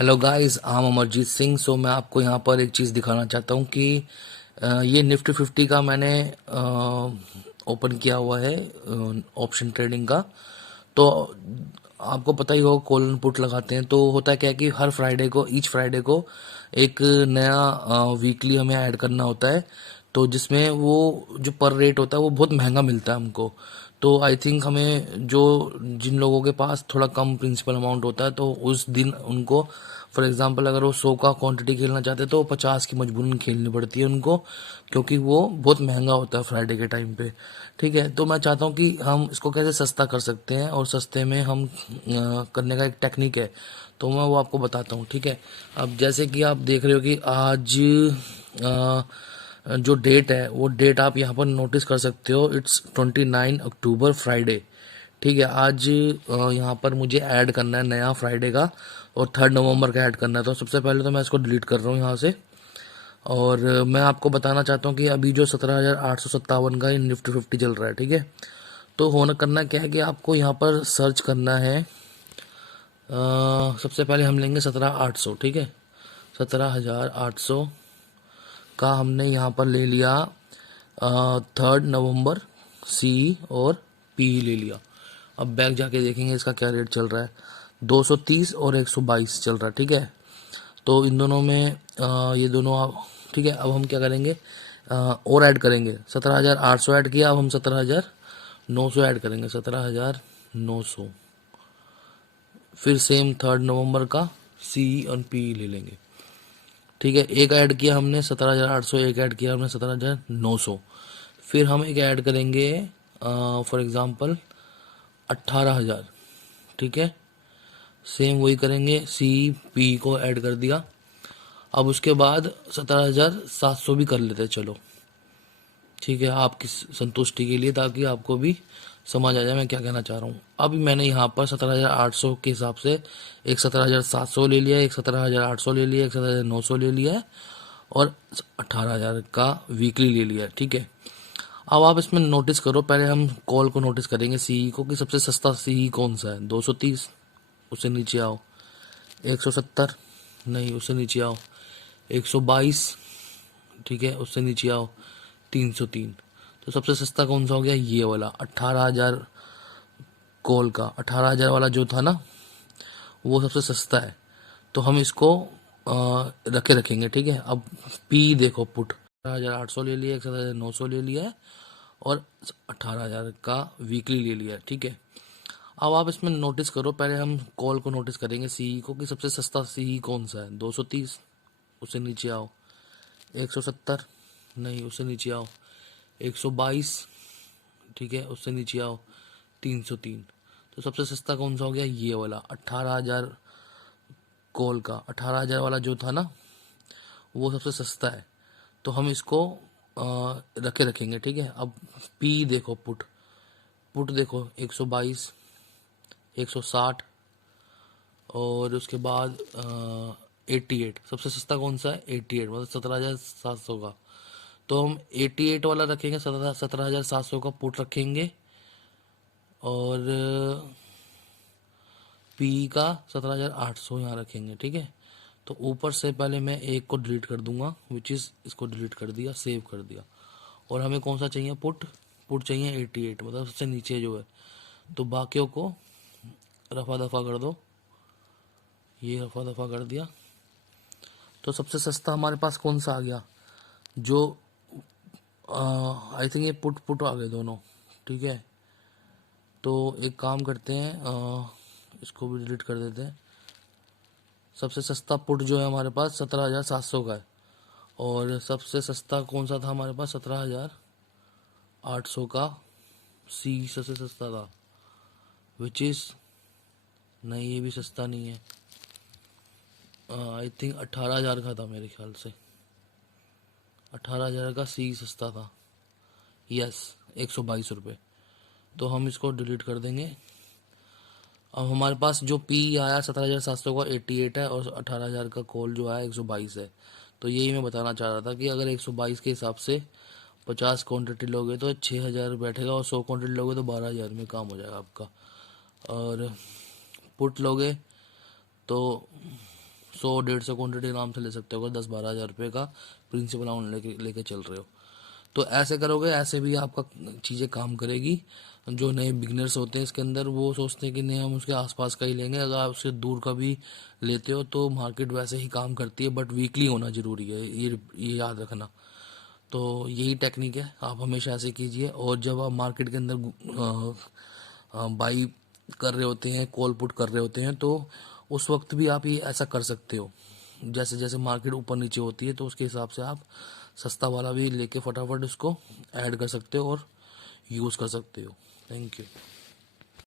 Hello guys, आम अमरजीत सिंह। मैं आपको यहाँ पर एक चीज़ दिखाना चाहता हूँ कि ये निफ्टी 50 का मैंने ओपन किया हुआ है, ऑप्शन ट्रेडिंग का। तो आपको पता ही होगा, कॉल एंड पुट लगाते हैं तो होता है क्या है कि हर फ्राइडे को, ईच फ्राइडे को एक नया वीकली हमें ऐड करना होता है। तो जिसमें वो जो पर रेट होता है वो बहुत महंगा मिलता है हमको। तो आई थिंक हमें जो जिन लोगों के पास थोड़ा कम प्रिंसिपल अमाउंट होता है तो उस दिन उनको, फॉर एग्जांपल अगर वो 100 का क्वांटिटी खेलना चाहते हैं तो 50 की मजबूरन खेलनी पड़ती है उनको, क्योंकि वो बहुत महंगा होता है फ्राइडे के टाइम पे। ठीक है, तो मैं चाहता हूँ कि हम इसको कैसे सस्ता कर सकते हैं, और सस्ते में हम करने का एक टेक्निक है, तो मैं वो आपको बताता हूँ। ठीक है, अब जैसे कि आप देख रहे हो कि आज जो डेट है वो डेट आप यहाँ पर नोटिस कर सकते हो, इट्स 29 अक्टूबर, फ्राइडे। ठीक है, आज यहाँ पर मुझे ऐड करना है नया फ्राइडे का, और 3 नवंबर का ऐड करना है। तो सबसे पहले तो मैं इसको डिलीट कर रहा हूँ यहाँ से। और मैं आपको बताना चाहता हूँ कि अभी जो 17,857 का निफ्टी 50 चल रहा है। ठीक है, तो होना करना क्या है कि आपको यहाँ पर सर्च करना है। सबसे पहले हम लेंगे 17,800। ठीक है, 17,800 का हमने यहाँ पर ले लिया 3 नवंबर, सी और पी ले लिया। अब बैक जाके देखेंगे इसका क्या रेट चल रहा है। 230 और 122 चल रहा है। ठीक है, तो इन दोनों में ये दोनों ठीक है, अब हम क्या करेंगे, और ऐड करेंगे। 17,800 ऐड किया, अब हम 17,900 ऐड करेंगे। 17,900, फिर सेम 3 नवंबर का सी और पी ले लेंगे। ठीक है, एक ऐड किया हमने 17,800, एक ऐड किया हमने 17,900। फिर हम एक ऐड करेंगे फॉर एग्जांपल 18,000। ठीक है, सेम वही करेंगे, सी पी को ऐड कर दिया। अब उसके बाद 17,700 भी कर लेते हैं, चलो। ठीक है, आपकी संतुष्टि के लिए, ताकि आपको भी समझ आ जाए मैं क्या कहना चाह रहा हूँ। अभी मैंने यहाँ पर 17,800 के हिसाब से एक 17,700 ले लिया, एक 17,800 ले लिया, एक 17,900 ले लिया है, और 18,000 का वीकली ले लिया है। ठीक है, अब आप इसमें नोटिस करो, पहले हम कॉल को नोटिस करेंगे, सीई को, कि सबसे सस्ता सीई कौन सा है। 230, उससे नीचे आओ। 170, नहीं, उससे नीचे आओ। 122, ठीक है, उससे नीचे आओ। 303। तो सबसे सस्ता कौन सा हो गया, ये वाला 18,000 कॉल का। 18,000 वाला जो था ना, वो सबसे सस्ता है। तो हम इसको रखेंगे। ठीक है, अब पी देखो, पुट 18,800 ले लिया, 17,900 ले लिया है, और 18,000 का वीकली ले लिया है। ठीक है, अब आप इसमें नोटिस करो, पहले हम कॉल को नोटिस करेंगे, सीई को, कि सबसे सस्ता सीई कौन सा है। 230, उससे नीचे आओ। 170, नहीं, उससे नीचे आओ। 122, ठीक है, उससे नीचे आओ। 303। तो सबसे सस्ता कौन सा हो गया, ये वाला 18,000 कॉल का। 18,000 वाला जो था ना, वो सबसे सस्ता है। तो हम इसको रखेंगे। ठीक है, अब पी देखो, पुट पुट देखो, 122, 160, और उसके बाद 88। सबसे सस्ता कौन सा है, 88, मतलब 17,700 का। तो हम 88 वाला रखेंगे, 17,700 का पुट रखेंगे, और पी का 17,800 यहाँ रखेंगे। ठीक है, तो ऊपर से पहले मैं एक को डिलीट कर दूंगा, विच इज़, इसको डिलीट कर दिया, सेव कर दिया। और हमें कौन सा चाहिए, पुट। पुट चाहिए 88, मतलब सबसे नीचे जो है। तो बाकियों को रफा दफा कर दो, ये रफा दफा कर दिया। तो सबसे सस्ता हमारे पास कौन सा आ गया, जो आई थिंक ये पुट पुट आ गए दोनों। ठीक है, तो एक काम करते हैं, इसको भी डिलीट कर देते हैं। सबसे सस्ता पुट जो है हमारे पास 17,700 का है, और सबसे सस्ता कौन सा था हमारे पास, 17,800 का सी सबसे सस्ता था, विच इज़, नहीं, ये भी सस्ता नहीं है। आई थिंक 18,000 का था मेरे ख्याल से। 18,000 का सी सस्ता था, यस, 122 रुपये। तो हम इसको डिलीट कर देंगे। अब हमारे पास जो पी आया 17,700 का 88 है, और 18,000 का कॉल जो आया 122 है। तो यही मैं बताना चाह रहा था कि अगर 122 के हिसाब से 50 क्वान्टिटी लोगे तो 6,000 बैठेगा, और 100 क्वान्टिटी लोगे तो 12,000 में काम हो जाएगा आपका। और पुट लोगे तो 100-150 क्वान्टिटी आराम से ले सकते हो अगर 10-12 हज़ार रुपये का प्रिंसिपल अमाउंट लेके चल रहे हो। तो ऐसे करोगे, ऐसे भी आपका चीज़ें काम करेगी। जो नए बिगनर्स होते हैं इसके अंदर, वो सोचते हैं कि नहीं हम उसके आसपास का ही लेंगे, अगर आप उससे दूर का भी लेते हो तो मार्केट वैसे ही काम करती है, बट वीकली होना ज़रूरी है, ये याद रखना। तो यही टेक्निक है, आप हमेशा ऐसे कीजिए। और जब आप मार्केट के अंदर बाई कर रहे होते हैं, कॉल पुट कर रहे होते हैं, तो उस वक्त भी आप ये ऐसा कर सकते हो। जैसे जैसे मार्केट ऊपर नीचे होती है तो उसके हिसाब से आप सस्ता वाला भी लेके फटाफट उसको ऐड कर सकते हो और यूज़ कर सकते हो। Thank you.